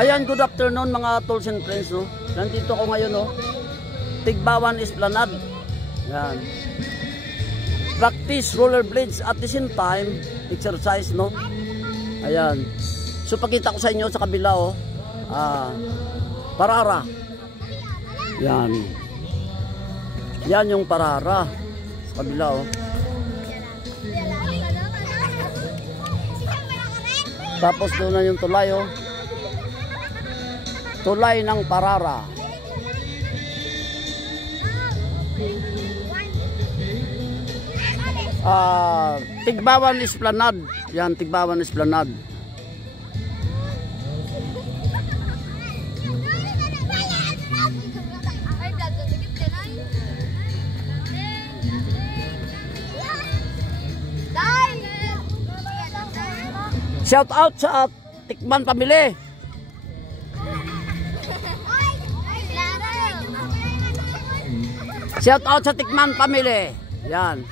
Ayan, good afternoon mga tools and friends, no. Nandito ko ngayon, no. Tigbawan Esplanade. Yan. Practice rollerblades at the same time exercise, no. Ayan. So pakita ko sa inyo sa kabila, oh. Parara. Yan. Yan yung parara sa kabila, oh. Tapos doon na yung tulay, oh. Tulay ng parara. Tigbawan Esplanade. Yan, Tigbawan Esplanade. Shout out sa Tikman Pamili. Shout out sa Tikman Pamili. Yan.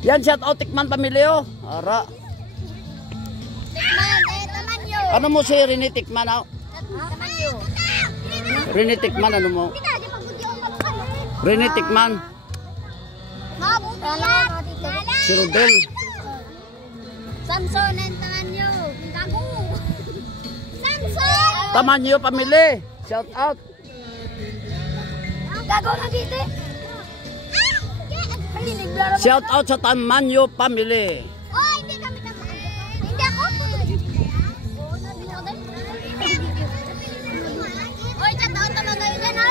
Yan, shout out Tikman Pamili, oh. Ara. Ano mo si Rene Tikman, oh? Rene Tikman, ano mo? Rene Tikman. Si Rodel. Samson and Tamanyo. Gago. Samson. Tamanyo Pamili. Shout out. Gago na dito. Shout out sa Tamanyo Pamili. Oh, hindi kami tama. Hindi ako. Oy, chat out naman kayo dyan, ha?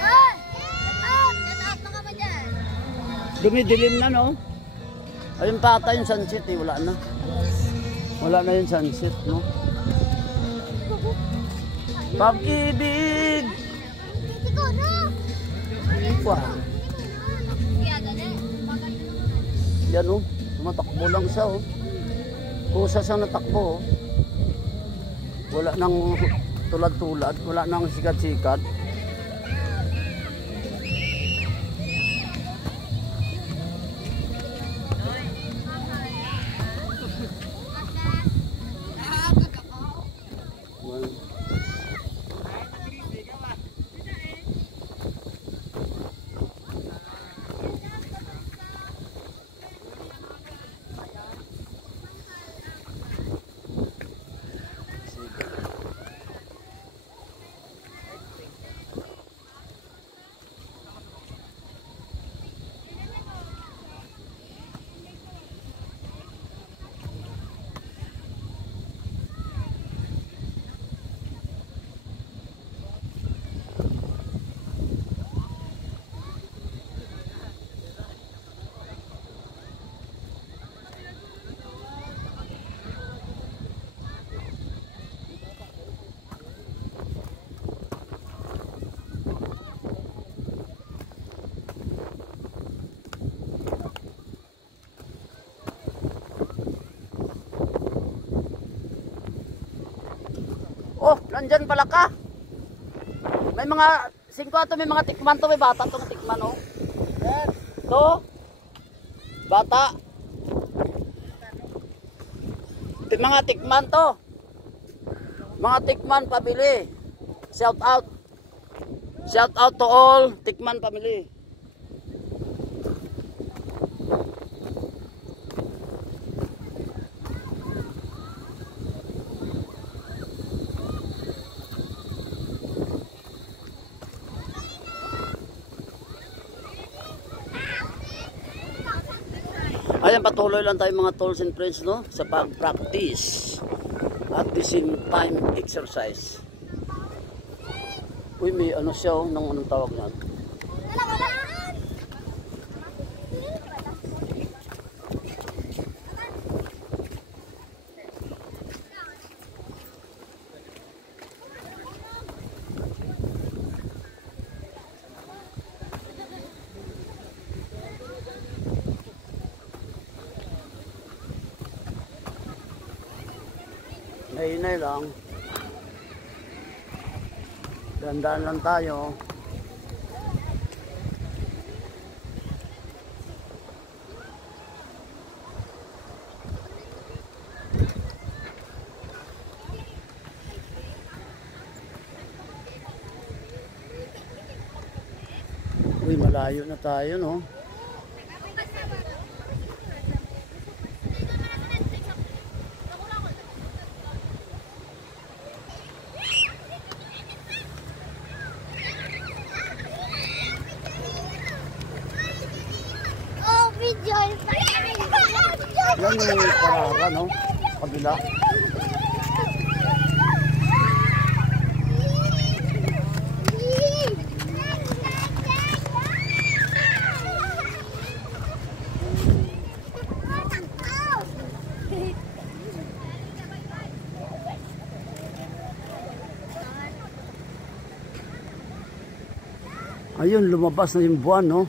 Oy, chat out na kami dyan. Dumidilim na, no? Ayun pa ata yung sunset, eh. Wala na. Wala na yung sunset, no? Pag-ibig! Wow. Yan, oh. Tumatakbo lang siya, oh. Kusa siya natakbo, oh. Wala nang tulad-tulad. Wala nang sikat-sikat. Oh, nandyan pala ka. May mga 5 ato, may mga tikman to, may bata tong tikman, oh. Yan. To. Bata. Mga tikman to. Mga Tikman Pamili. Shout out. Shout out to all Tikman Pamili. Ayan, patuloy lang tayo mga tools and friends, no? Sa pag-practice. At the same time, exercise. Uy, may ano siya, oh, anong tawag niyan? Nainay lang. Dandaan lang tayo. Uy, malayo na tayo, no? Oh, video. Yan yung parara, no? Kabila. Ayun, lumabas na yung buwan, no?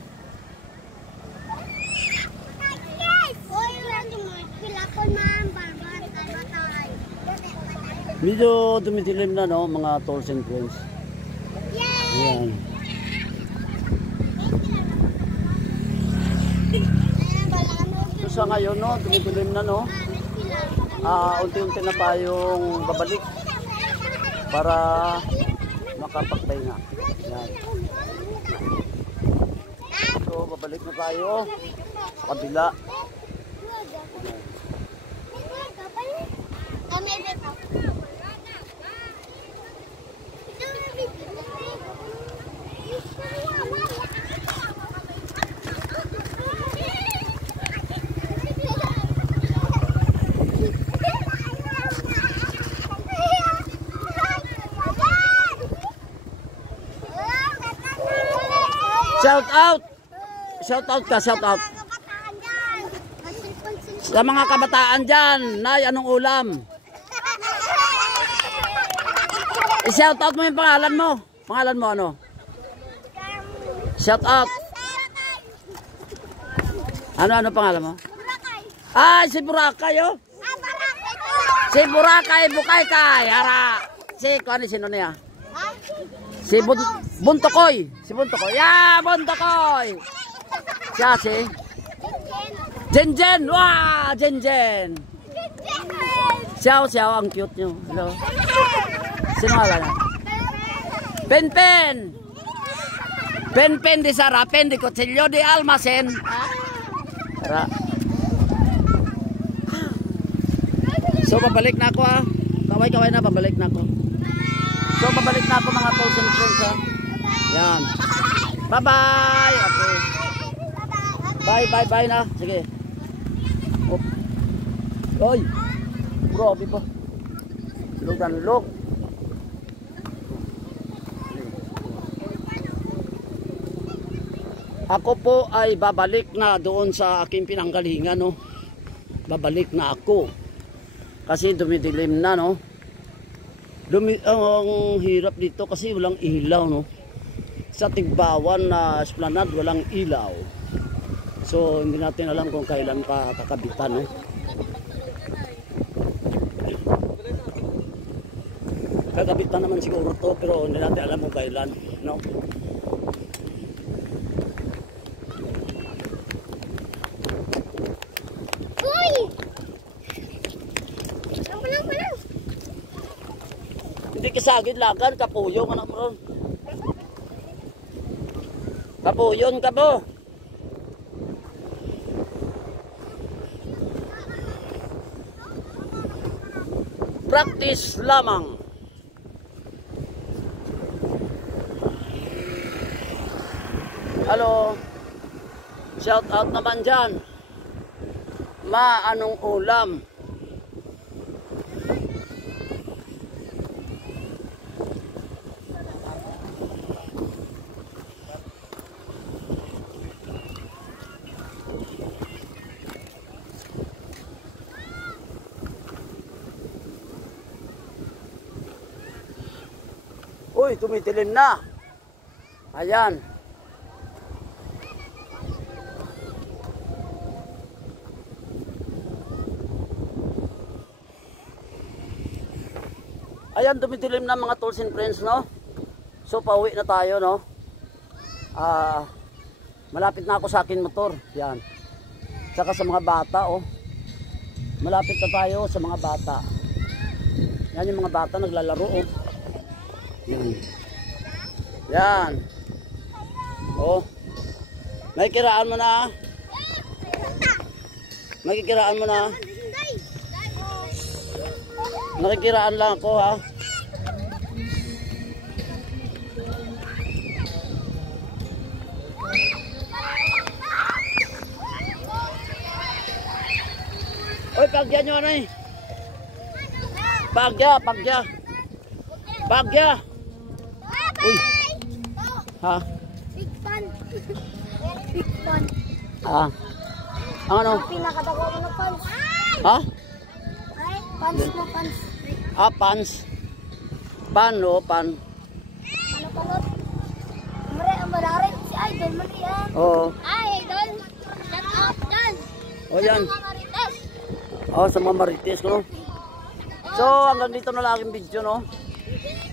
Medyo dumidilim na, no? Mga tools and friends. Ayan. So, sa ngayon, no? Dumidilim na, no? Unti-unti na tayong babalik para makapagpahinga. Ayan. So, babalik na tayo sa kabila. Shout out! Shout out ka, shout out. Sa mga kabataan dyan, Nay, anong ulam? I-shout out mo yung pangalan mo. Pangalan mo ano? Shout out. Ano pangalan mo? Ah, si Burakay, oh. Si Burakay, Bukay-kay. Hara. Sino niya? Si Buntokoy. Si Buntokoy. Yeah, Buntokoy. Siya si Jenjen. Wah, Jenjen. Siya, ang cute nyo. Hello. Sino nga lang? Pen. Pen di Sara. Pen di Kutsilyo di Almasen. Tara. So, pabalik na ako, ha. Kaway-kaway na, pabalik na ako. So, pabalik na ako mga tools and friends, ha. Yan. Bye-bye. Okay. Bye na. Sige. Oh. Oy. Grabe pa. Log. Ako po ay babalik na doon sa aking pinanggalingan, no. Babalik na ako. Kasi dumidilim na, no. Ang hirap dito kasi walang ilaw, no. Sa Tigbawan na esplanade walang ilaw. So hindi natin alam kung kailan pa kakabitan, no. Kakabitan naman siguro to, pero hindi natin alam kung kailan, no. Hindi kisagid lagan, kapuyong anak mo. Kapuyon ka po. Practice lamang. Hello. Shout out naman dyan. Ma, anong ulam? Uy, tumitilim na. Ayan. Ayan, tumitilim na mga tools and friends, no? So, pauwi na tayo, no? Malapit na ako sa akin motor. Yan. Saka sa mga bata, oh. Malapit na tayo sa mga bata. Yan yung mga bata naglalaro, oh. Yan. Yan. Oh. Nakikiraan mo na. Nakikiraan mo na. Nakikiraan lang ako, ha. Oy, pagya nyo ano eh. Pagya. Uy. Ha? Big fan. Big fan. Ang ano? Pinakadako mo na fans. Ha? Fans na fans. Pans. Pan, no? Pan. Ano panot? Ang malarit si Idol mo yan. Oo. Ay, Idol. Shut up, Dan. O yan. Mga marites. Sa mga marites, no? So, hanggang dito na lang aking video, no?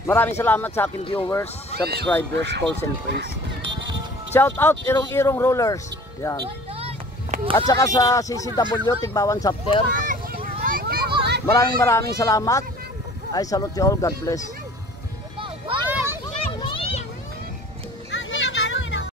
Maraming salamat sa aking viewers, subscribers, calls and friends. Shout out, Irong-Irong Rollers. Yan. At saka sa CCW, Tigbawan Chapter. Maraming salamat. I salute you all. God bless.